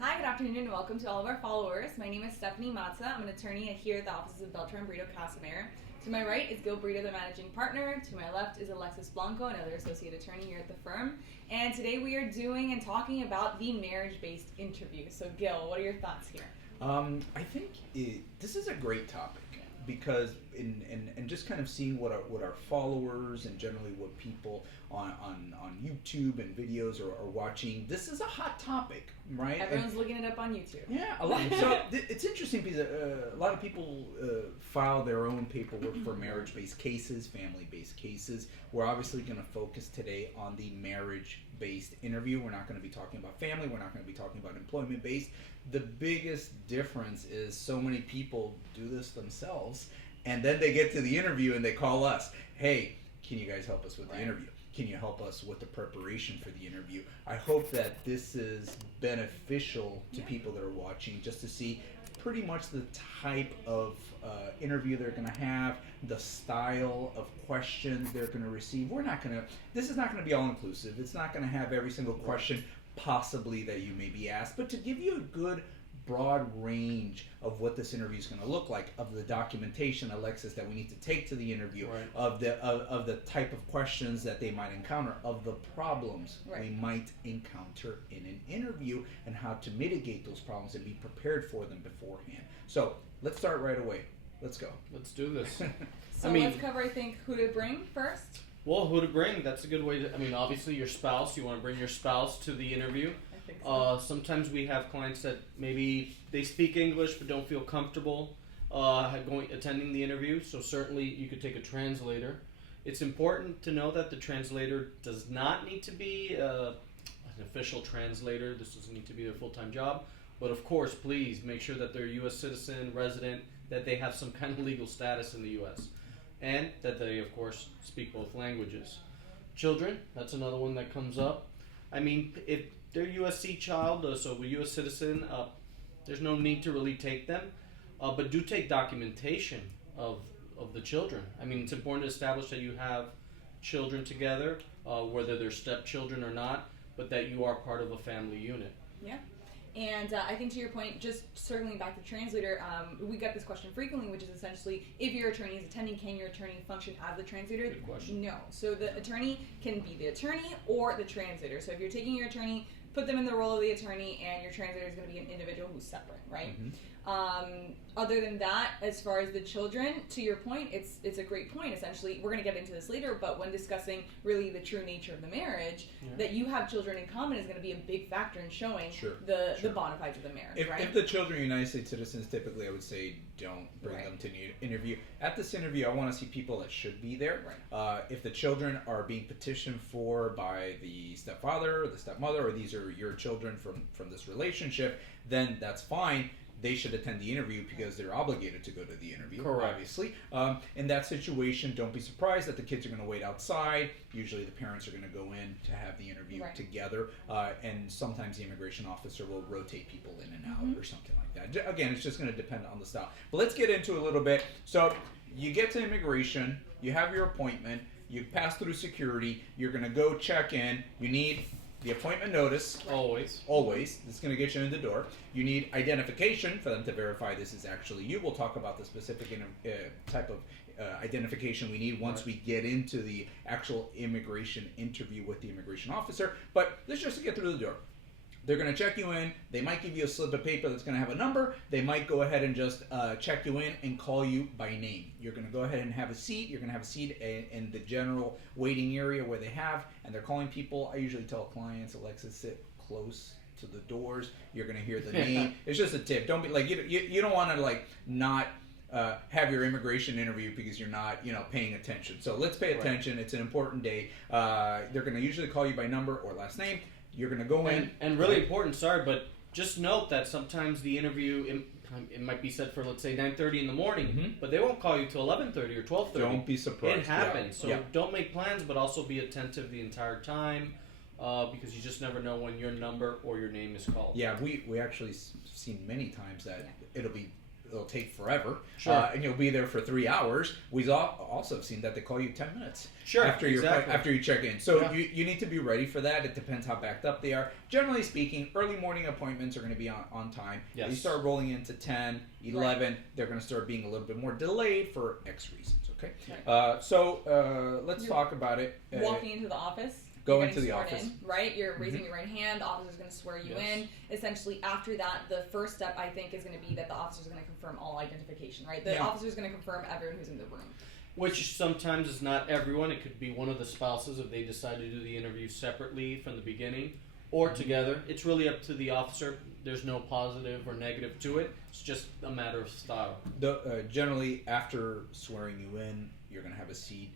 Hi, good afternoon, and welcome to all of our followers. My name is Stephanie Matza. I'm an attorney here at the offices of Beltran, Brito, Casimir. To my right is Gil Brito, the managing partner. To my left is Alexis Blanco, another associate attorney here at the firm. And today we are doing and talking about the marriage-based interview. So Gil, what are your thoughts here? I think this is a great topic because and just kind of seeing what our followers and generally what people on YouTube and videos are watching. This is a hot topic, right? Everyone's looking it up on YouTube. Yeah, a lot. So it's interesting because a lot of people file their own paperwork for marriage-based cases, family-based cases. We're obviously going to focus today on the marriage-based interview. We're not going to be talking about family. We're not going to be talking about employment-based. The biggest difference is so many people do this themselves, and then they get to the interview and they call us. Hey, can you guys help us with the interview? Can you help us with the preparation for the interview? I hope that this is beneficial to people that are watching, just to see pretty much the type of interview they're going to have, the style of questions they're going to receive. This is not going to be all inclusive. It's not going to have every single question possibly that you may be asked, but to give you a good broad range of what this interview is going to look like, of the documentation, Alexis, that we need to take to the interview, of the type of questions that they might encounter, of the problems we might encounter in an interview, and how to mitigate those problems and be prepared for them beforehand. So let's start right away. Let's go. Let's do this. So let's cover, I think, who to bring first. Well, who to bring? That's a good way to. Obviously, your spouse. You want to bring your spouse to the interview. I think so. Sometimes we have clients that maybe they speak English but don't feel comfortable attending the interview. So certainly, you could take a translator. It's important to know that the translator does not need to be an official translator. This doesn't need to be their full-time job. But of course, please make sure that they're a U.S. citizen, resident, that they have some kind of legal status in the U.S. and that they, of course, speak both languages. Children, that's another one that comes up. If they're a USC child, so a U.S. citizen, there's no need to really take them, but do take documentation of the children. It's important to establish that you have children together, whether they're stepchildren or not, but that you are part of a family unit. Yeah. And I think to your point, just circling back to translator, we get this question frequently, which is essentially, if your attorney is attending, can your attorney function as the translator? Good question. No. So the attorney can be the attorney or the translator. So if you're taking your attorney, put them in the role of the attorney, and your translator is going to be an individual who's separate, right? Mm-hmm. Other than that, as far as the children, to your point, it's a great point. Essentially, we're going to get into this later, but when discussing really the true nature of the marriage, that you have children in common is going to be a big factor in showing the bona fides of the marriage. If the children are United States citizens, typically I would say don't bring them to the interview. At this interview, I want to see people that should be there. If the children are being petitioned for by the stepfather or the stepmother, or these are your children from this relationship, then that's fine. They should attend the interview because they're obligated to go to the interview, obviously. In that situation, don't be surprised that the kids are going to wait outside. Usually the parents are going to go in to have the interview together. And sometimes the immigration officer will rotate people in and out or something like that. Again, it's just going to depend on the style. But let's get into it a little bit. So you get to immigration, you have your appointment, you pass through security, you're going to go check in, you need the appointment notice. Always. It's going to get you in the door. You need identification for them to verify this is actually you. We'll talk about the specific type of identification we need once we get into the actual immigration interview with the immigration officer. But this is just to get through the door. They're going to check you in. They might give you a slip of paper that's going to have a number. They might go ahead and just check you in and call you by name. You're going to go ahead and have a seat. You're going to have a seat in the general waiting area where they have, and they're calling people. I usually tell clients, Alexis, sit close to the doors. You're going to hear the name. It's just a tip. Don't be like, you don't want to not have your immigration interview because you're not, paying attention. So let's pay attention. It's an important day. They're going to usually call you by number or last name. You're going to go in. And really important, sorry, but just note that sometimes the interview, it might be set for, let's say, 9:30 in the morning, but they won't call you till 11:30 or 12:30. Don't be surprised. It happens. So don't make plans, but also be attentive the entire time because you just never know when your number or your name is called. Yeah, we actually seen many times that it'll be it'll take forever, Sure. And you'll be there for 3 hours. We've also seen that they call you 10 minutes Sure, after exactly. you check in. So Yeah. you need to be ready for that. It depends how backed up they are. Generally speaking, early morning appointments are going to be on time. Yes. You start rolling into 10, 11, they're going to start being a little bit more delayed for X reasons, okay? Right. Let's You're talk about it. Walking into the office. Go you're into the getting sworn office. in, right? You're raising your right hand. The officer's going to swear you Yes. in. Essentially, after that, the first step, I think, is going to be that the officer's going to confirm all identification, right? The officer's going to confirm everyone who's in the room. Which sometimes is not everyone. It could be one of the spouses if they decide to do the interview separately from the beginning or together. It's really up to the officer. There's no positive or negative to it. It's just a matter of style. Generally, after swearing you in, you're going to have a seat.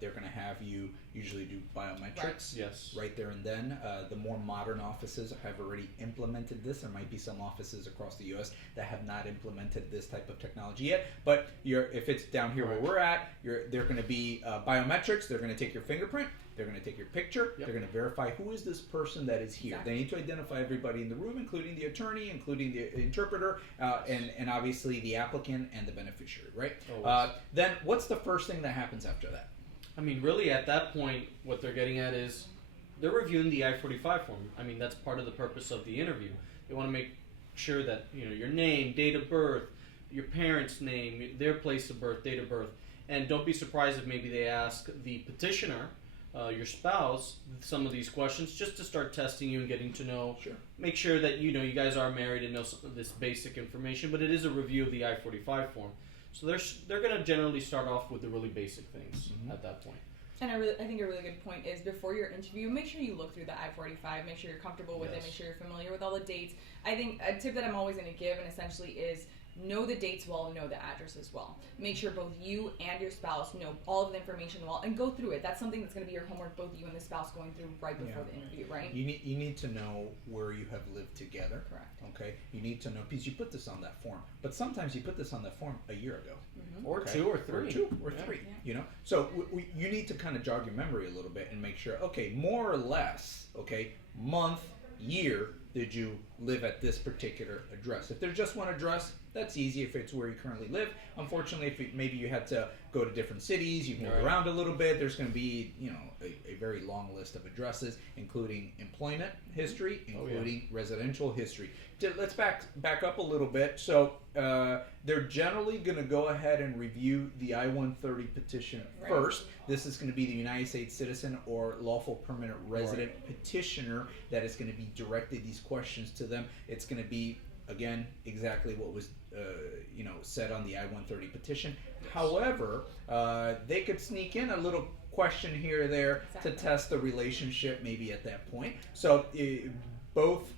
They're going to have you usually do biometrics Yes. right there and then. The more modern offices have already implemented this. There might be some offices across the U.S. that have not implemented this type of technology yet. But if it's down here where we're at, they're going to be biometrics. They're going to take your fingerprint. They're going to take your picture. Yep. They're going to verify who is this person that is here. Exactly. They need to identify everybody in the room, including the attorney, including the interpreter, and obviously the applicant and the beneficiary, right? Then what's the first thing that happens after that? I mean, really, at that point, what they're getting at is they're reviewing the I-45 form. I mean, that's part of the purpose of the interview. They want to make sure that, your name, date of birth, your parents' name, their place of birth, date of birth. And don't be surprised if maybe they ask the petitioner, your spouse, some of these questions just to start testing you and getting to know. Sure. Make sure that, you guys are married and know some of this basic information. But it is a review of the I-45 form. So they're going to generally start off with the really basic things at that point. And I think a really good point is before your interview, make sure you look through the I-45, make sure you're comfortable with it, make sure you're familiar with all the dates. I think a tip that I'm always going to give, and essentially is know the dates well, know the address as well. Make sure both you and your spouse know all of the information well, and go through it. That's something that's going to be your homework, both you and the spouse going through right before the interview, right? You need to know where you have lived together. Correct. Okay. You need to know because you put this on that form, but sometimes you put this on that form a year ago, Or 2 or 3. or 2 or 3. Yeah. So you need to kind of jog your memory a little bit and make sure. Okay, more or less. Okay, month, year. Did you live at this particular address? If there's just one address, that's easy if it's where you currently live. Unfortunately, if maybe you had to go to different cities, you've moved around a little bit, there's going to be, a very long list of addresses, including employment history, including residential history. Let's back up a little bit. So they're generally going to go ahead and review the I-130 petition first. This is going to be the United States citizen or lawful permanent resident petitioner that is going to be directed these questions to them. It's going to be, again, exactly what was said on the I-130 petition. However, they could sneak in a little question here or there to test the relationship maybe at that point. So both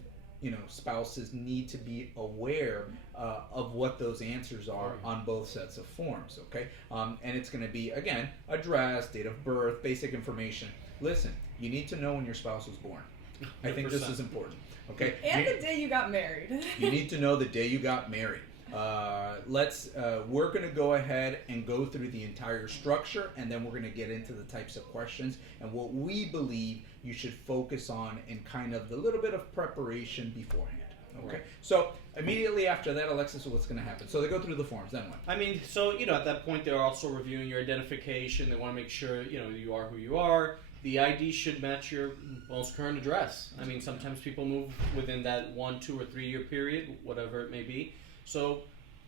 spouses need to be aware of what those answers are on both sets of forms, okay? And it's going to be, again, address, date of birth, basic information. Listen, you need to know when your spouse was born. 100%. I think this is important, okay? And the day you got married. You need to know the day you got married. We're going to go ahead and go through the entire structure, and then we're going to get into the types of questions and what we believe you should focus on in kind of the little bit of preparation beforehand. Okay, so immediately after that, Alexis, what's going to happen? So they go through the forms, then what? I mean, so, at that point, they're also reviewing your identification. They want to make sure, you are who you are. The ID should match your most current address. I mean, sometimes people move within that 1, 2, or 3 year period, whatever it may be. So,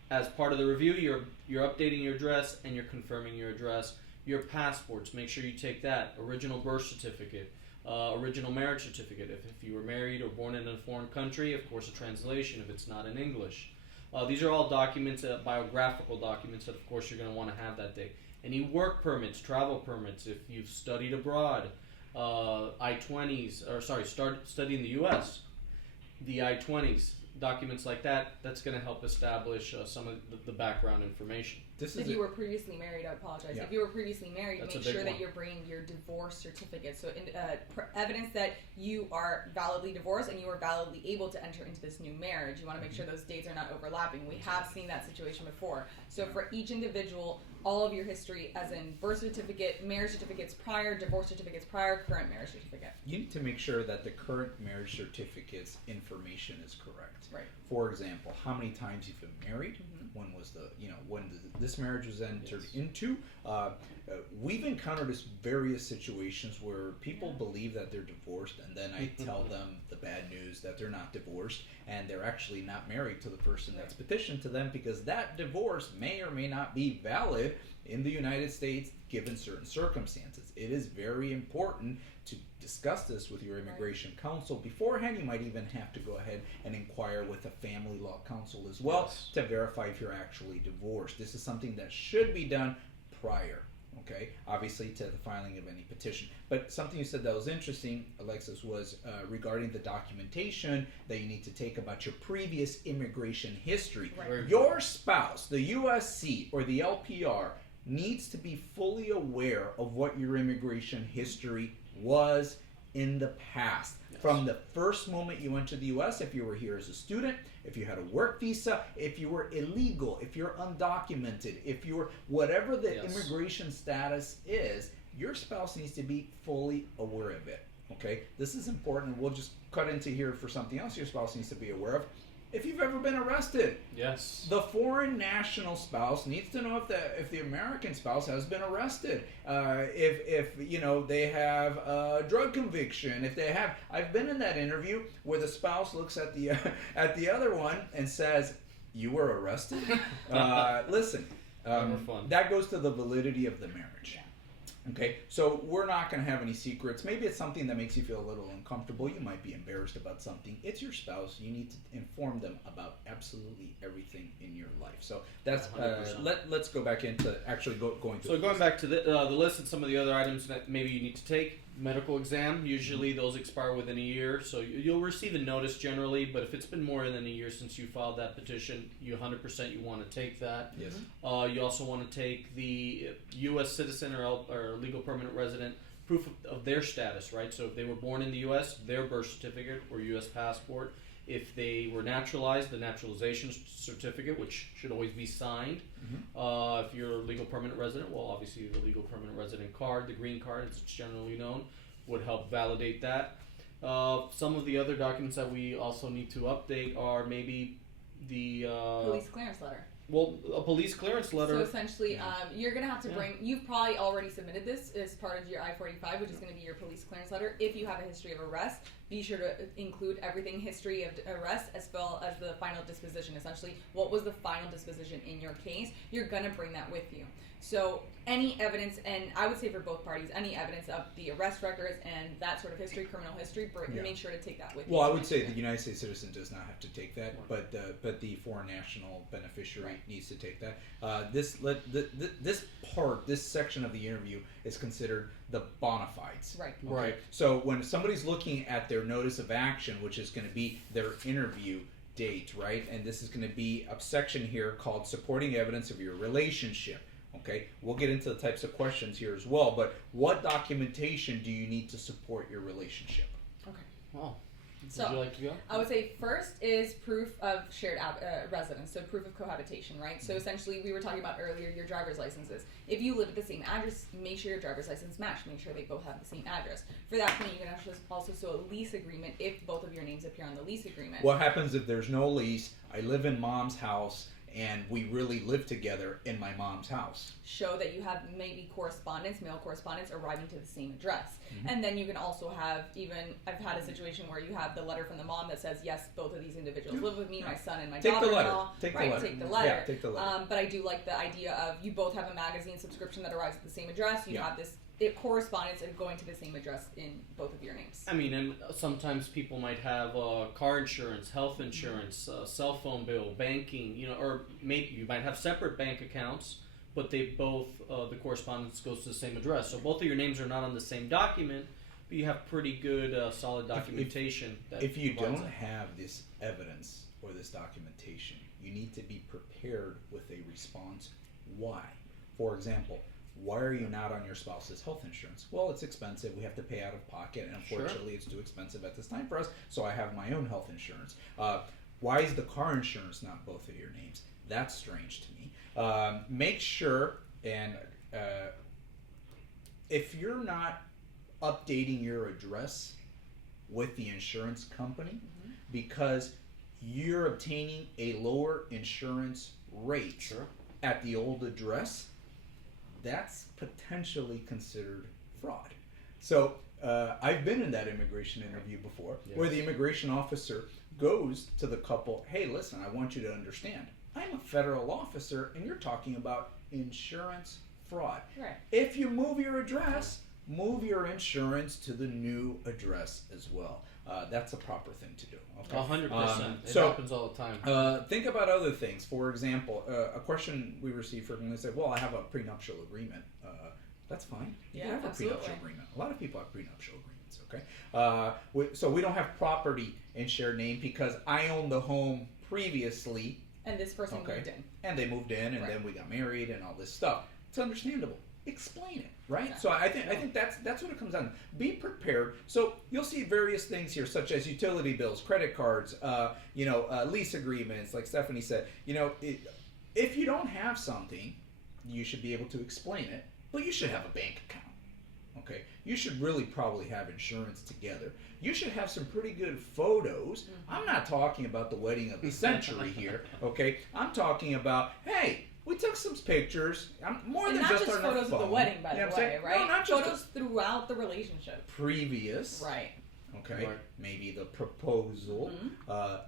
as part of the review, you're updating your address and you're confirming your address. Your passports, make sure you take that. Original birth certificate, original marriage certificate. If you were married or born in a foreign country, of course, a translation if it's not in English. These are all documents, biographical documents that, of course, you're going to want to have that day. Any work permits, travel permits, if you've studied abroad, I-20s, or sorry, study in the U.S., the I-20s, documents like that, that's going to help establish some of the background information. If you were previously married, I apologize. Yeah. If you were previously married, That's make a big sure that one. you're bringing your divorce certificate. So evidence that you are validly divorced and you are validly able to enter into this new marriage. You want to make sure those dates are not overlapping. We have seen that situation before. So for each individual all of your history, as in birth certificate, marriage certificates prior, divorce certificates prior, current marriage certificate. You need to make sure that the current marriage certificate's information is correct. Right. For example, how many times you've been married? When was this marriage was entered into? We've encountered various situations where people believe that they're divorced, and then I tell them the bad news that they're not divorced, and they're actually not married to the person that's petitioned to them, because that divorce may or may not be valid in the United States given certain circumstances. It is very important to discuss this with your immigration counsel beforehand. You might even have to go ahead and inquire with a family law counsel as well to verify if you're actually divorced. This is something that should be done prior, okay? Obviously to the filing of any petition. But something you said that was interesting, Alexis, was regarding the documentation that you need to take about your previous immigration history. Right. Your spouse, the USC or the LPR, needs to be fully aware of what your immigration history was in the past. Yes. From the first moment you entered the U.S., if you were here as a student, if you had a work visa, if you were illegal, if you're undocumented, if you're whatever the immigration status is, your spouse needs to be fully aware of it. Okay? This is important. We'll just cut into here for something else your spouse needs to be aware of. If you've ever been arrested, the foreign national spouse needs to know if the American spouse has been arrested. If they have a drug conviction. If they have, I've been in that interview where the spouse looks at the other one and says, "You were arrested." Listen, that goes to the validity of the marriage. Okay, so we're not going to have any secrets. Maybe it's something that makes you feel a little uncomfortable. You might be embarrassed about something. It's your spouse. You need to inform them about absolutely everything in your life. So that's let's go back into actually going through. So going back to the list and some of the other items that maybe you need to take. Medical exam, usually those expire within a year, so you'll receive a notice generally, but if it's been more than a year since you filed that petition, you 100% you want to take that. Yes. You also want to take the U.S. citizen or legal permanent resident proof of their status, right? So if they were born in the U.S., their birth certificate or U.S. passport. If they were naturalized, the naturalization certificate, which should always be signed. If you're a legal permanent resident, well, obviously the legal permanent resident card, the green card, as it's generally known, would help validate that. Some of the other documents that we also need to update are maybe the police clearance letter. Well, a police clearance letter. So essentially, you're going to have to bring, you've probably already submitted this as part of your I-45, which is going to be your police clearance letter. If you have a history of arrest, be sure to include everything history of arrest as well as the final disposition. Essentially, what was the final disposition in your case? You're going to bring that with you. So any evidence, and I would say for both parties, any evidence of the arrest records and that sort of history, criminal history, make sure to take that with you. Well, I would say the United States citizen does not have to take that, but the foreign national beneficiary needs to take that. This section of the interview is considered the bona fides. Right. Okay? Right. So when somebody's looking at their notice of action, which is going to be their interview date, right? And this is going to be a section here called supporting evidence of your relationship. Okay, we'll get into the types of questions here as well, but what documentation do you need to support your relationship? Okay. Wow. So, would you like to go? I would say first is proof of shared residence, so proof of cohabitation, right? So essentially, we were talking about earlier your driver's licenses. If you live at the same address, make sure your driver's license match. Make sure they both have the same address. For that point, you can actually also show a lease agreement if both of your names appear on the lease agreement. What happens if there's no lease? I live in mom's house, and we really live together in my mom's house. Show that you have maybe correspondence, mail correspondence, arriving to the same address. And then you can also have I've had a situation where you have the letter from the mom that says, yes, both of these individuals live with me, my son and my daughter-in-law. Take the letter. Take the letter. Yeah, take the letter. But I do like the idea of you both have a magazine subscription that arrives at the same address. You have this correspondence and going to the same address in both of your names. I mean, and sometimes people might have car insurance, health insurance, cell phone bill, banking, or maybe you might have separate bank accounts, but they both, the correspondence goes to the same address. So both of your names are not on the same document, but you have pretty good, solid documentation. If you don't have this evidence or this documentation, you need to be prepared with a response. Why? For example, why are you not on your spouse's health insurance? Well, it's expensive. We have to pay out of pocket, and unfortunately, it's too expensive at this time for us, so I have my own health insurance. Why is the car insurance not both of your names? That's strange to me. Make sure and if you're not updating your address with the insurance company because you're obtaining a lower insurance rate at the old address, that's potentially considered fraud. So I've been in that immigration interview before where the immigration officer goes to the couple, hey, listen, I want you to understand, I'm a federal officer and you're talking about insurance fraud. Right. If you move your address, move your insurance to the new address as well. That's a proper thing to do. Okay? 100%. It happens all the time. Think about other things. For example, a question we received frequently said, well, I have a prenuptial agreement. That's fine. You can have a prenuptial agreement. A lot of people have prenuptial agreements, okay? So we don't have property in shared name because I owned the home previously. And this person moved in. And they moved in, and then we got married and all this stuff. It's understandable. Explain it, right? Exactly. So I think that's what it comes down to. Be prepared. So you'll see various things here, such as utility bills, credit cards, lease agreements, like Stephanie said. If you don't have something, you should be able to explain it, but you should have a bank account. Okay, you should really probably have insurance together. You should have some pretty good photos. I'm not talking about the wedding of the century here. Okay, I'm talking about, hey, we took some pictures. More and than not just just our photos phone. of the wedding, by the way, right? No, not just photos throughout the relationship. Previous. Right. Okay. Right. Maybe the proposal,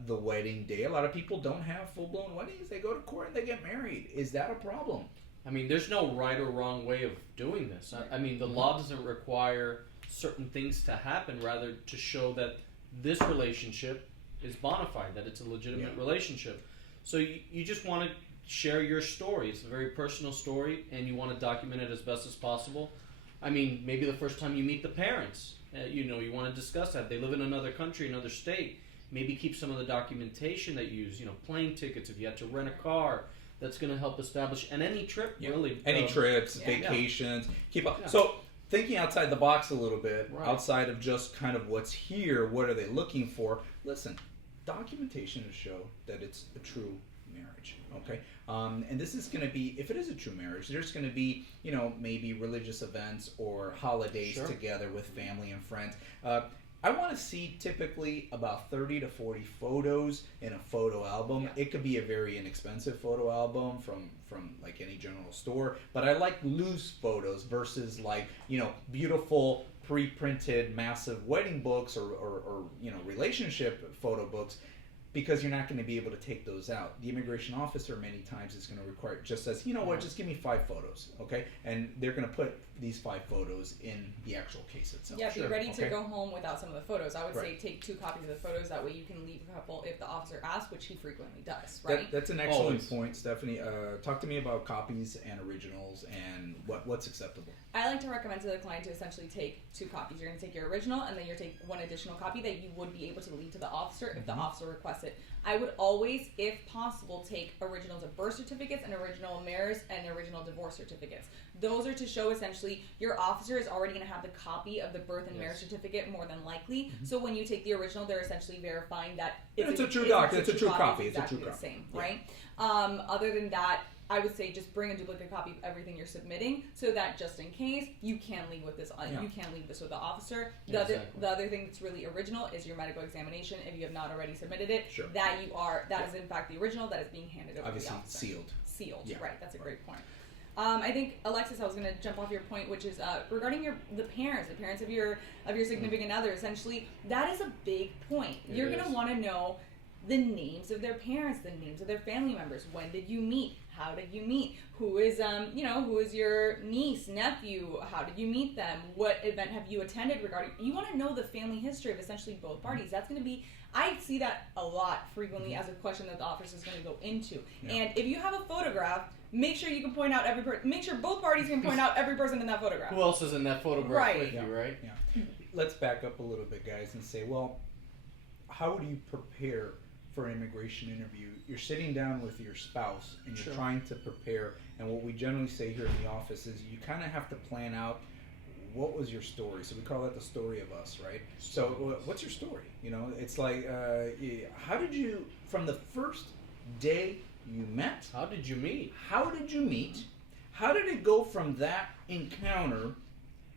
the wedding day. A lot of people don't have full-blown weddings. They go to court and they get married. Is that a problem? I mean, there's no right or wrong way of doing this. I mean, the law doesn't require certain things to happen, rather to show that this relationship is bona fide, that it's a legitimate relationship. So you just want to share your story. It's a very personal story, and you want to document it as best as possible. I mean, maybe the first time you meet the parents, you want to discuss that. They live in another country, another state. Maybe keep some of the documentation that you use, plane tickets, if you had to rent a car. That's going to help establish, and any trip, really. Any trips, vacations, keep up. So, thinking outside the box a little bit, outside of just kind of what's here, what are they looking for? Listen, documentation to show that it's a true marriage, okay? And this is going to be, if it is a true marriage, there's going to be, maybe religious events or holidays together with family and friends. I want to see typically about 30 to 40 photos in a photo album. Yeah. It could be a very inexpensive photo album from like any general store, but I like loose photos versus like, beautiful pre-printed massive wedding books or relationship photo books, because you're not going to be able to take those out. The immigration officer many times is going to require, just says, just give me 5 photos, okay? And they're going to put these 5 photos in the actual case itself. Yeah, be ready to go home without some of the photos. I would say take 2 copies of the photos. That way you can leave a couple if the officer asks, which he frequently does, right? That's an excellent point, Stephanie. Talk to me about copies and originals and what's acceptable. I like to recommend to the client to essentially take 2 copies. You're going to take your original, and then you're take 1 additional copy that you would be able to leave to the officer if the officer requests it. I would always, if possible, take originals of birth certificates and original marriage and original divorce certificates. Those are to show essentially your officer is already going to have the copy of the birth and marriage certificate more than likely. So when you take the original, they're essentially verifying that it's a true document. It's a true copy. It's exactly a true the copy. Same, right? Other than that, I would say just bring a duplicate copy of everything you're submitting, so that just in case you can't leave with this. You can't leave this with the officer. The other thing that's really original is your medical examination. If you have not already submitted it, that is in fact the original that is being handed over to the officer. Sealed. Right. That's a great point. I think, Alexis, I was going to jump off your point, which is regarding the parents of your significant other. Essentially, that is a big point. You're going to want to know the names of their parents, the names of their family members. When did you meet? How did you meet? Who is your niece, nephew? How did you meet them? What event have you attended regarding? You want to know the family history of essentially both parties. That's going to be, I see that a lot frequently as a question that the officer is going to go into. Yeah. And if you have a photograph, make sure you can point out every person. Make sure both parties can point out every person in that photograph. Who else is in that photograph with you, right? Yeah. Let's back up a little bit, guys, and say, well, how do you prepare for an immigration interview? You're sitting down with your spouse and you're trying to prepare, and what we generally say here in the office is you kind of have to plan out what was your story. So we call that the story of us, right? So what's your story? It's like how did you, from the first day you met, how did you meet? How did it go from that encounter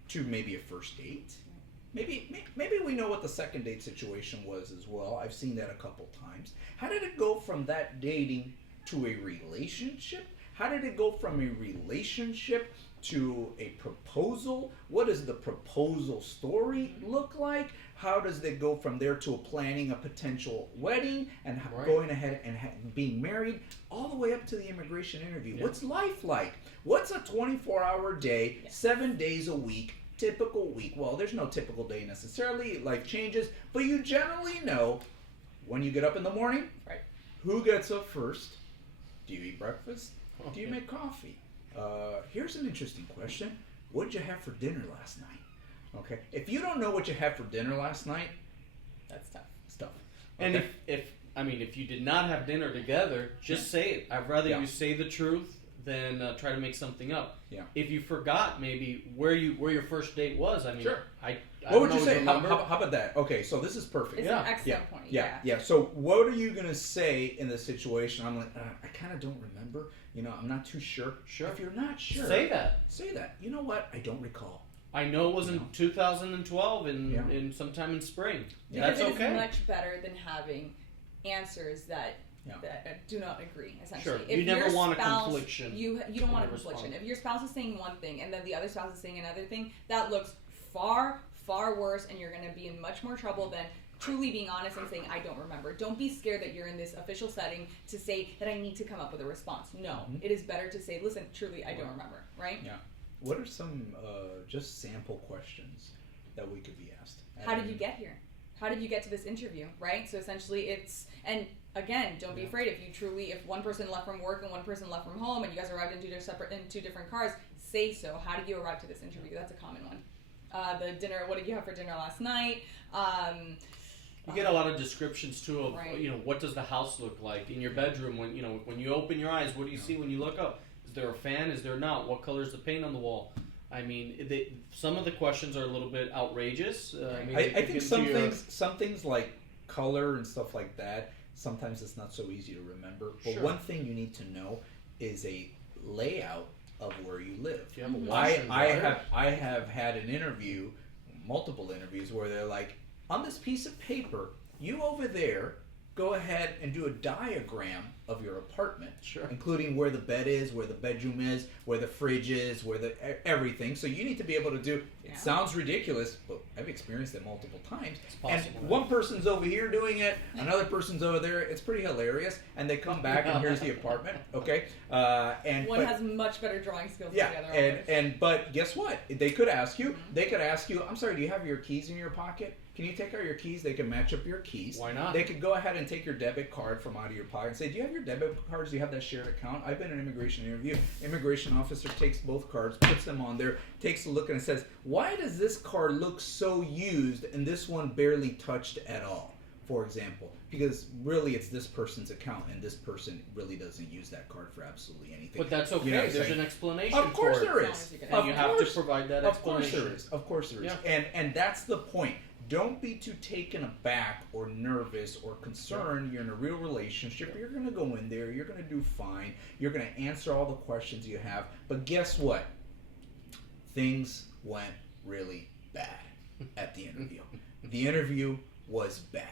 to maybe a first date? Maybe we know what the second date situation was as well. I've seen that a couple times. How did it go from that dating to a relationship? How did it go from a relationship to a proposal? What does the proposal story look like? How does it go from there to planning a potential wedding and going ahead and being married, all the way up to the immigration interview? Yeah. What's life like? What's a 24-hour day, 7 days a week, typical week? Well, there's no typical day necessarily. Life changes, but you generally know when you get up in the morning, who gets up first? Do you eat breakfast? Do you make coffee? Here's an interesting question. What did you have for dinner last night? Okay. If you don't know what you had for dinner last night, that's tough. Okay. And if you did not have dinner together, just say it. I'd rather you say the truth than try to make something up. Yeah. If you forgot maybe where your first date was, I mean, sure. I what would you say? How about that? Okay, so this is perfect. It's an excellent point. Yeah. So what are you gonna say in this situation? I'm like, I kind of don't remember. I'm not too sure. Sure. If you're not sure, say that. Say that. You know what? I don't recall. I know it was in 2012 in sometime in spring. Yeah. Because it's much better than having answers that do not agree, essentially. Sure. If you never want spouse, a confliction. You don't want a confliction. If your spouse is saying one thing and then the other spouse is saying another thing, that looks far, far worse, and you're going to be in much more trouble than truly being honest and saying, I don't remember. Don't be scared that you're in this official setting to say that I need to come up with a response. No. It is better to say, listen, truly, I don't remember, right? Yeah. What are some just sample questions that we could be asked? How did you get here? How did you get to this interview, right? So essentially and again, don't be afraid if one person left from work and one person left from home and you guys arrived in two different cars, say so. How did you arrive to this interview? That's a common one. The dinner, what did you have for dinner last night? You get a lot of descriptions too of what does the house look like in your bedroom when you open your eyes, what do you see when you look up? Is there a fan? Is there not? What color is the paint on the wall? I mean, some of the questions are a little bit outrageous. I think some things like color and stuff like that, sometimes it's not so easy to remember. But one thing you need to know is a layout of where you live. If you have a washer and dryer. I have had an interview, multiple interviews, where they're like, on this piece of paper, you over there, go ahead and do a diagram of your apartment, including where the bed is, where the bedroom is, where the fridge is, where everything. So you need to be able to do. It sounds ridiculous, but I've experienced it multiple times. And one person's over here doing it, another person's over there. It's pretty hilarious. And they come back, and here's the apartment. Okay, one has much better drawing skills than the other. But guess what? They could ask you. They could ask you. I'm sorry. Do you have your keys in your pocket? Can you take out your keys? They can match up your keys. Why not? They could go ahead and take your debit card from out of your pocket and say, do you have your debit cards? Do you have that shared account? I've been in an immigration interview. Immigration officer takes both cards, puts them on there, takes a look and says, why does this card look so used and this one barely touched at all? For example, because really it's this person's account and this person really doesn't use that card for absolutely anything. But that's okay. There's an explanation for it. Of course there is. And you have to provide that explanation. Of course there is. Yeah. And that's the point. Don't be too taken aback or nervous or concerned. You're in a real relationship. You're going to go in there. You're going to do fine. You're going to answer all the questions you have. But guess what? Things went really bad at the interview. The interview was bad.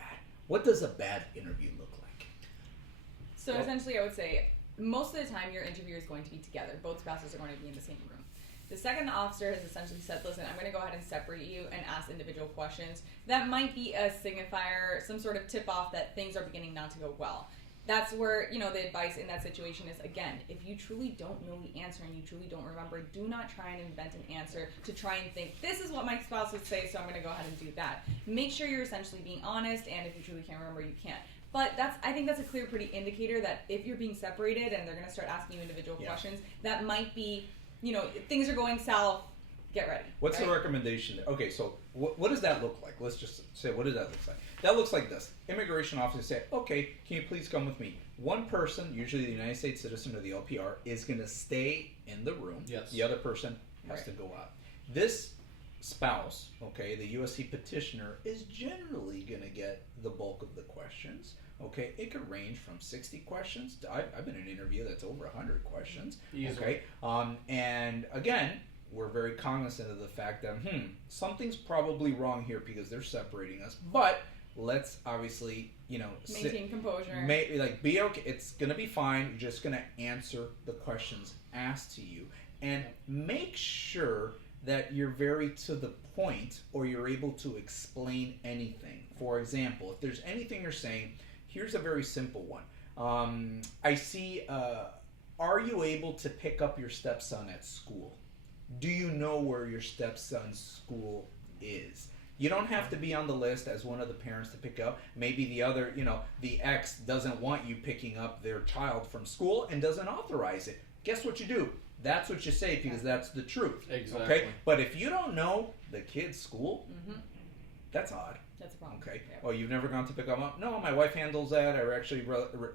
What does a bad interview look like? So essentially I would say most of the time your interview is going to be together. Both spouses are going to be in the same room. The second the officer has essentially said, listen, I'm going to go ahead and separate you and ask individual questions, that might be a signifier, some sort of tip-off that things are beginning not to go well. That's where, the advice in that situation is, again, if you truly don't know the answer and you truly don't remember, do not try and invent an answer to try and think, this is what my spouse would say, so I'm going to go ahead and do that. Make sure you're essentially being honest, and if you truly can't remember, you can't. But I think that's a clear, pretty indicator that if you're being separated and they're going to start asking you individual questions, that might be, things are going south, get ready. What's the recommendation? Okay, so what does that look like? Let's just say, what does that look like? That looks like this. Immigration officer say, okay, can you please come with me? One person, usually the United States citizen or the LPR, is going to stay in the room. Yes. The other person has to go out. This spouse, okay, the USC petitioner, is generally going to get the bulk of the questions. Okay, it could range from 60 questions to, I've been in an interview that's over 100 questions. Easily. Okay, and again, we're very cognizant of the fact that something's probably wrong here because they're separating us. But let's obviously, maintain composure. Be okay. It's gonna be fine. You're just gonna answer the questions asked to you, and make sure that you're very to the point, or you're able to explain anything. For example, if there's anything you're saying, here's a very simple one. I see. Are you able to pick up your stepson at school? Do you know where your stepson's school is? You don't have to be on the list as one of the parents to pick up. Maybe the other, the ex doesn't want you picking up their child from school and doesn't authorize it. Guess what you do? That's what you say, because that's the truth. Exactly. Okay? But if you don't know the kid's school, that's odd. That's a problem. Okay. Yeah. Oh, you've never gone to pick them up? No, my wife handles that. I actually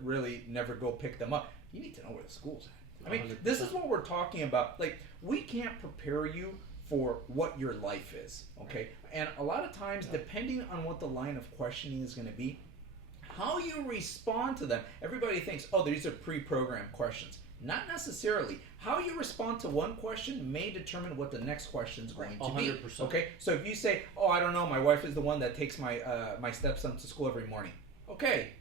really never go pick them up. You need to know where the school's at. I mean, 100%. this is what we're talking about. Like, we can't prepare you for what your life is, okay? And a lot of times, depending on what the line of questioning is going to be, how you respond to them, everybody thinks, oh, these are pre-programmed questions. Not necessarily. How you respond to one question may determine what the next question is going to be. 100%. Okay? So if you say, oh, I don't know, my wife is the one that takes my my stepson to school every morning. Okay.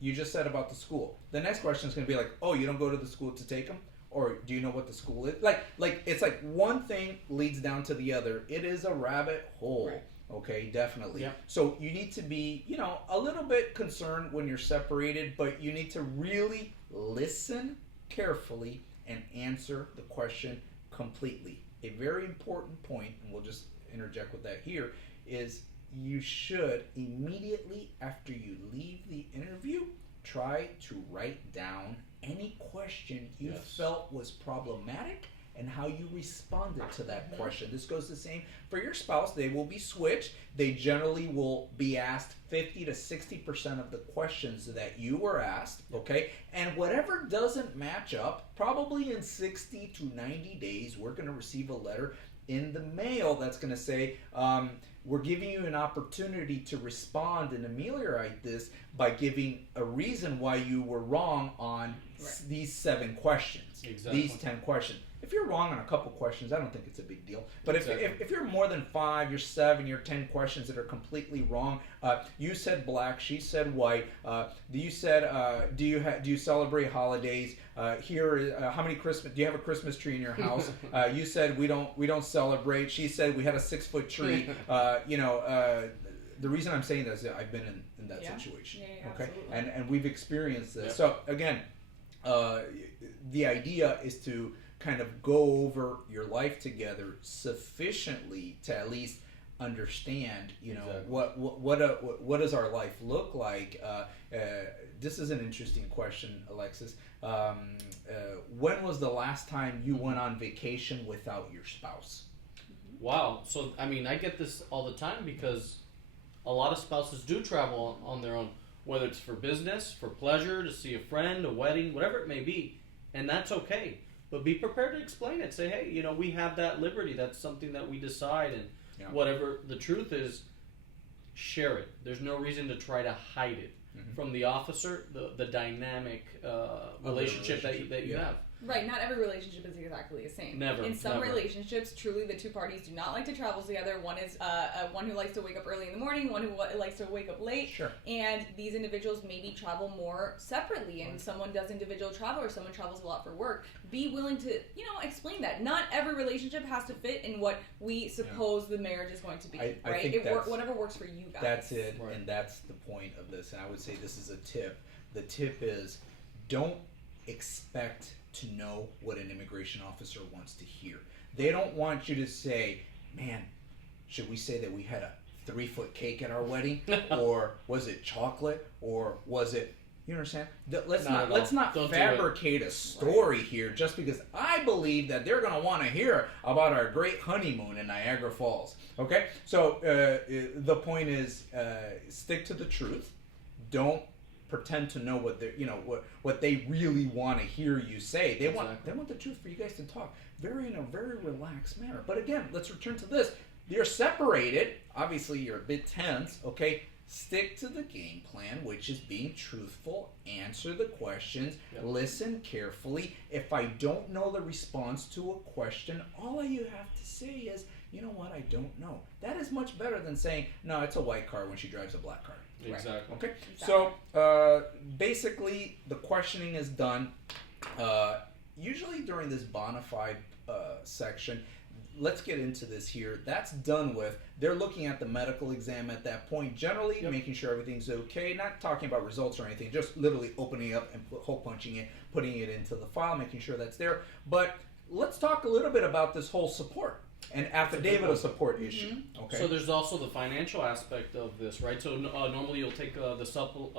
You just said about the school. The next question is going to be like, oh, you don't go to the school to take him? Or do you know what the school is? Like it's like one thing leads down to the other. It is a rabbit hole. Right. Okay, definitely. Yeah. So you need to be, a little bit concerned when you're separated, but you need to really listen carefully and answer the question completely. A very important point, and we'll just interject with that here, is you should immediately after you leave the interview try to write down any question you felt was problematic and how you responded to that question. This goes the same for your spouse. They will be switched. They generally will be asked 50 to 60% of the questions that you were asked, okay? And whatever doesn't match up, probably in 60 to 90 days, we're going to receive a letter in the mail that's going to say, we're giving you an opportunity to respond and ameliorate this by giving a reason why you were wrong on these 7 questions, these 10 questions. If you're wrong on a couple questions, I don't think it's a big deal. But if you're more than 5, you're 7, you're 10 questions that are completely wrong. You said black, she said white. You said, do you celebrate holidays? How many Christmas? Do you have a Christmas tree in your house? You said we don't celebrate. She said we had a 6-foot tree. The reason I'm saying that is that I've been in that situation. Yeah, okay, absolutely. and we've experienced this. Yep. So again, the idea is to kind of go over your life together sufficiently to at least understand, what does our life look like? This is an interesting question, Alexis. When was the last time you went on vacation without your spouse? Wow. So, I mean, I get this all the time because a lot of spouses do travel on their own, whether it's for business, for pleasure, to see a friend, a wedding, whatever it may be. And that's okay. But be prepared to explain it. Say, hey, we have that liberty. That's something that we decide. And whatever the truth is, share it. There's no reason to try to hide it from the officer, the dynamic relationship that you have. Right, not every relationship is exactly the same. Never. In some never. relationships, truly the two parties do not like to travel together. One is one who likes to wake up early in the morning, one who likes to wake up late. Sure. And these individuals maybe travel more separately, and someone does individual travel or someone travels a lot for work. Be willing to, explain that. Not every relationship has to fit in what we suppose the marriage is going to be, I right? think Whatever works for you guys. That's it, Right. and that's the point of this. And I would say this is a tip. The tip is don't expect to know what an immigration officer wants to hear. They don't want you to say, man, should we say that we had a 3-foot cake at our wedding? Or was it chocolate? Or was it, you understand? Let's not Don't fabricate a story here just because I believe that they're going to want to hear about our great honeymoon in Niagara Falls. Okay? So the point is stick to the truth. Don't pretend to know what they what they really want to hear you say. They want the truth for you guys to talk in a very relaxed manner. But again, let's return to this. You're separated. Obviously, you're a bit tense. Okay, Stick to the game plan, which is being truthful, answer the questions, Yep. listen carefully. If I don't know the response to a question, all you have to say is, you know what, I don't know. That is much better than saying, no, it's a white car when she drives a black car. Exactly. Okay, Exactly. so basically the questioning is done. Usually during this bona fide section, let's get into this here. That's done with. They're looking at the medical exam at that point, generally Yep. making sure everything's okay, not talking about results or anything, just literally opening up and hole punching it, putting it into the file, making sure that's there. But let's talk a little bit about this whole support and affidavit of support issue. Okay. So there's also the financial aspect of this, right? So normally you'll take the supplement,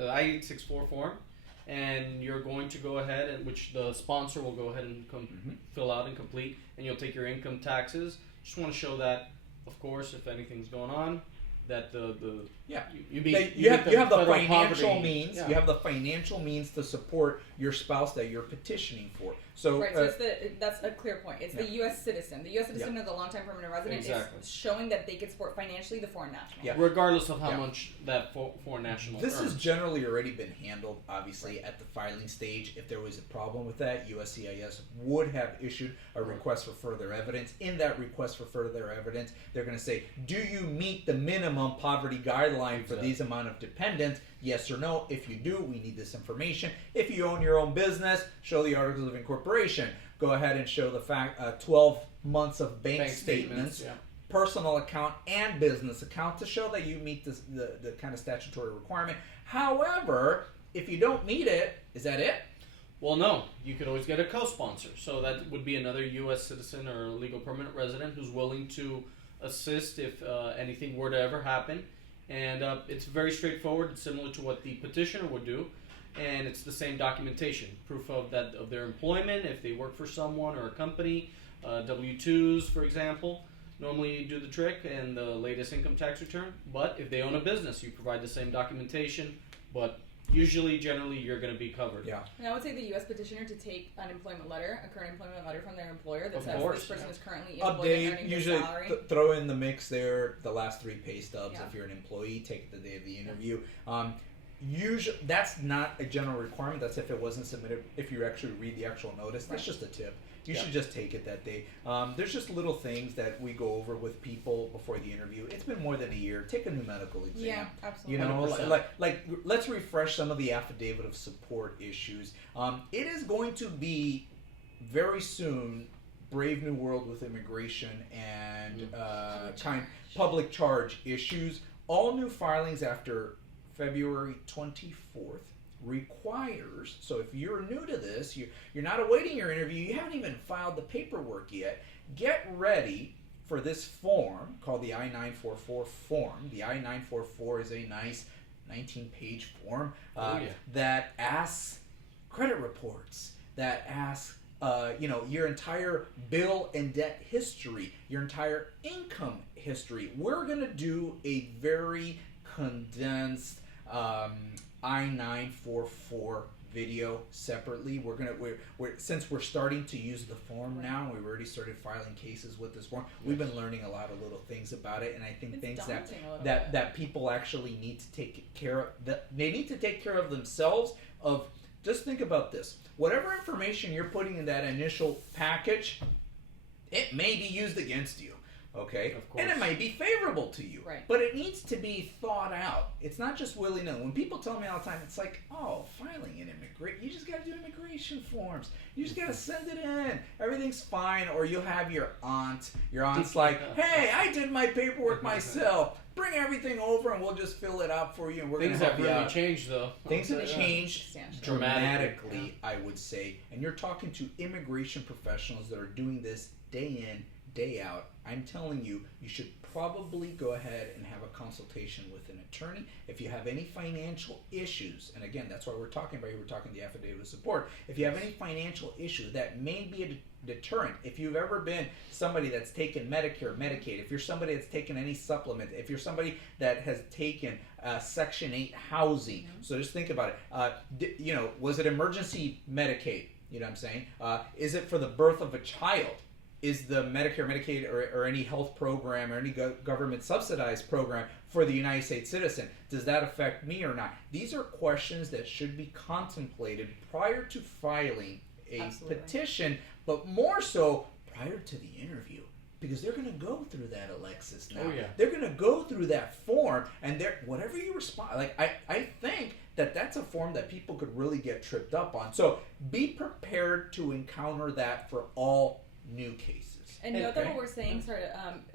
the I-864 form, and you're going to go ahead and which the sponsor will go ahead and fill out and complete, and you'll take your income taxes. Just want to show that, of course, if anything's going on, that you have the federal financial poverty. means. Yeah. You have the financial means to support your spouse that you're petitioning for. So, Right, so that's a clear point. It's the U.S. citizen. The U.S. citizen or the long-time permanent resident Exactly. is showing that they can support financially the foreign national. Yeah. Regardless of how much that foreign national this earns. has generally already been handled, obviously, at the filing stage. If there was a problem with that, USCIS would have issued a request for further evidence. In that request for further evidence, they're going to say, do you meet the minimum poverty guideline for these amount of dependents? Yes or no. If you do, we need this information. If you own your own business, show the articles of incorporation. Go ahead and show the 12 months of bank statements. Yeah. Personal account and business account to show that you meet the kind of statutory requirement. However, if you don't meet it, is that it? Well, no. You could always get a co-sponsor. So that would be another U.S. citizen or legal permanent resident who's willing to assist if anything were to ever happen. And it's very straightforward. It's similar to what the petitioner would do. And it's the same documentation. Proof of their employment, if they work for someone or a company. W-2s, for example. Normally do the trick, and the latest income tax return. But if they own a business, you provide the same documentation. But generally, you're going to be covered. Yeah. And I would say the U.S. petitioner to take an employment letter, a current employment letter from their employer that Of says course, this person is currently employed and Update, earning usually their salary. throw in the mix there the last 3 pay stubs. Yeah. If you're an employee, take it the day of the interview. Usually, that's not a general requirement. That's if it wasn't submitted. If you actually read the actual notice, that's just a tip. You should just take it that day. There's just little things that we go over with people before the interview. It's been more than a year. Take a new medical exam. Yeah, absolutely. You know, 100%. like let's refresh some of the affidavit of support issues. It is going to be very soon Brave New World with immigration and public charge issues. All new filings after February 24th requires, so if you're new to this, you're not awaiting your interview, you haven't even filed the paperwork yet, get ready for this form called the I-944 form. The I-944 is a nice 19-page form that asks credit reports, that asks your entire bill and debt history, your entire income history. We're going to do a very condensed I-944 video separately. We're since we're starting to use the form now, and we've already started filing cases with this form. We've been learning a lot of little things about it, and I think things that people actually need to take care of. They need to take care of themselves. Just think about this: whatever information you're putting in that initial package, it may be used against you. Okay, Of course. and it might be favorable to you, Right. but it needs to be thought out. It's not just willy-nilly. When people tell me all the time, it's like, oh, filing an you just got to do immigration forms. You just got to send it in. Everything's fine. Or you'll have your aunt. Your aunt's like, hey, I did my paperwork myself. Bring everything over and we'll just fill it out for you. And we're going Things to have help you really out. changed, though. Things have changed Substantially. dramatically, I would say. And you're talking to immigration professionals that are doing this day in, day out. I'm telling you, you should probably go ahead and have a consultation with an attorney. If you have any financial issues, and again, that's why we're talking about here, we're talking the affidavit of support. If you have any financial issue that may be a deterrent, if you've ever been somebody that's taken Medicare, Medicaid, if you're somebody that's taken any supplement, if you're somebody that has taken Section 8 housing, so just think about it. Was it emergency Medicaid? You know what I'm saying? Is it for the birth of a child? is the Medicare, Medicaid, or any health program or any government subsidized program for the United States citizen? Does that affect me or not? These are questions that should be contemplated prior to filing a Absolutely. petition, but more so prior to the interview. Because they're going to go through that, Alexis, now. Oh, yeah. They're going to go through that form, and whatever you respond, like, I think that's a form that people could really get tripped up on. So be prepared to encounter that for all new cases. And note that what we're saying,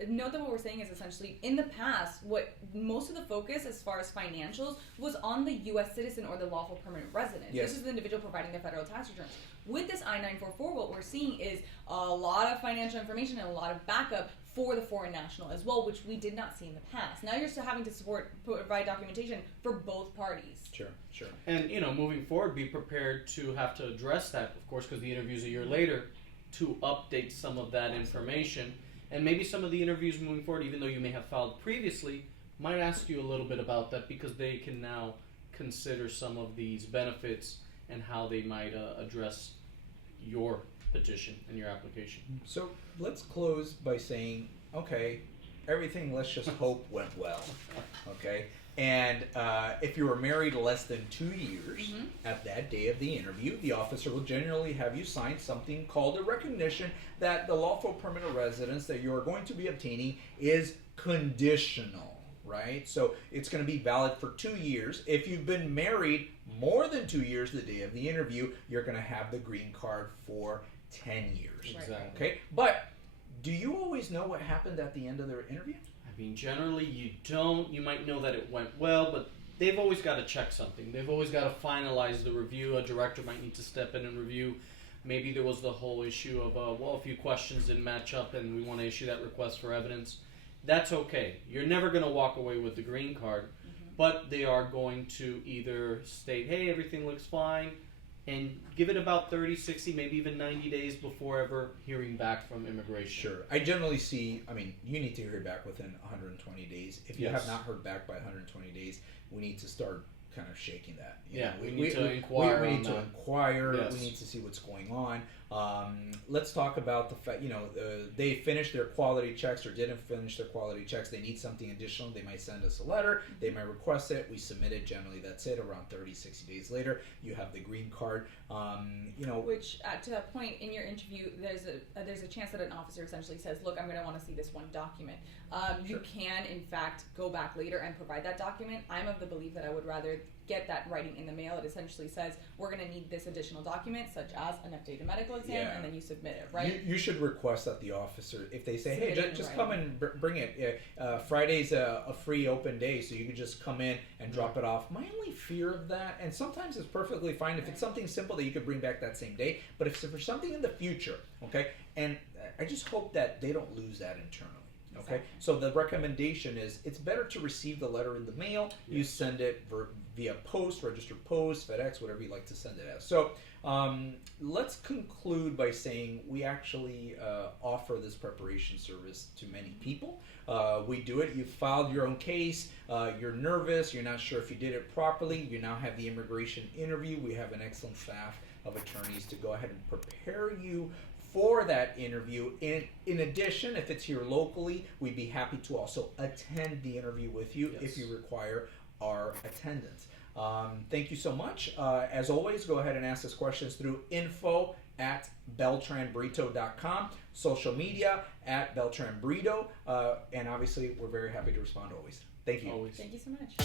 note that what we're saying is essentially, in the past, what most of the focus as far as financials was on the U.S. citizen or the lawful permanent resident. Yes. This is the individual providing their federal tax returns. With this I-944, what we're seeing is a lot of financial information and a lot of backup for the foreign national as well, which we did not see in the past. Now you're still having to provide documentation for both parties. Sure. And, moving forward, be prepared to have to address that, of course, because the interview's a year later, to update some of that information. And maybe some of the interviews moving forward, even though you may have filed previously, might ask you a little bit about that because they can now consider some of these benefits and how they might address your petition and your application. So let's close by saying, okay, everything, let's just hope, went well. Okay? And if you were married less than 2 years at that day of the interview, the officer will generally have you sign something called a recognition that the lawful permanent residence that you are going to be obtaining is conditional, right? So it's going to be valid for 2 years. If you've been married more than 2 years the day of the interview, you're going to have the green card for 10 years. Exactly. Okay? But do you always know what happened at the end of their interview? I mean, generally you don't. You might know that it went well, but they've always got to check something. They've always got to finalize the review. A director might need to step in and review. Maybe there was the whole issue of, a few questions didn't match up and we want to issue that request for evidence. That's okay. You're never going to walk away with the green card, but they are going to either state, hey, everything looks fine, and give it about 30, 60, maybe even 90 days before ever hearing back from immigration. Sure. I generally see, you need to hear back within 120 days. If you Yes. have not heard back by 120 days, we need to start kind of shaking that. We need to inquire. We need to inquire. Yes. We need to see what's going on. Let's talk about the fact, they finished their quality checks or didn't finish their quality checks. They need something additional. They might send us a letter. They might request it. We submit it. Generally, that's it. Around 30, 60 days later, you have the green card. Which, to that point, in your interview, there's a chance that an officer essentially says, look, I'm going to want to see this one document. You can, in fact, go back later and provide that document. I'm of the belief that I would rather get that writing in the mail. It essentially says, we're going to need this additional document, such as an updated medical exam, and then you submit it, right? You should request that the officer, if they say, Submit hey, it in just writing. come and bring it. Friday's a free open day, so you can just come in and drop it off. My only fear of that, and sometimes it's perfectly fine if it's something simple that you could bring back that same day, but if it's for something in the future, okay, and I just hope that they don't lose that internally. Okay, Exactly. so the recommendation is it's better to receive the letter in the mail. Yes. You send it via post, registered post, FedEx, whatever you like to send it as. So let's conclude by saying we actually offer this preparation service to many people. We do it. You filed your own case. You're nervous. You're not sure if you did it properly. You now have the immigration interview. We have an excellent staff of attorneys to go ahead and prepare you for that interview. In addition, if it's here locally, we'd be happy to also attend the interview with you if you require our attendance. Thank you so much. As always, go ahead and ask us questions through info@beltranbrito.com, social media @BeltranBrito, and obviously we're very happy to respond always. Thank you. Always. Thank you so much.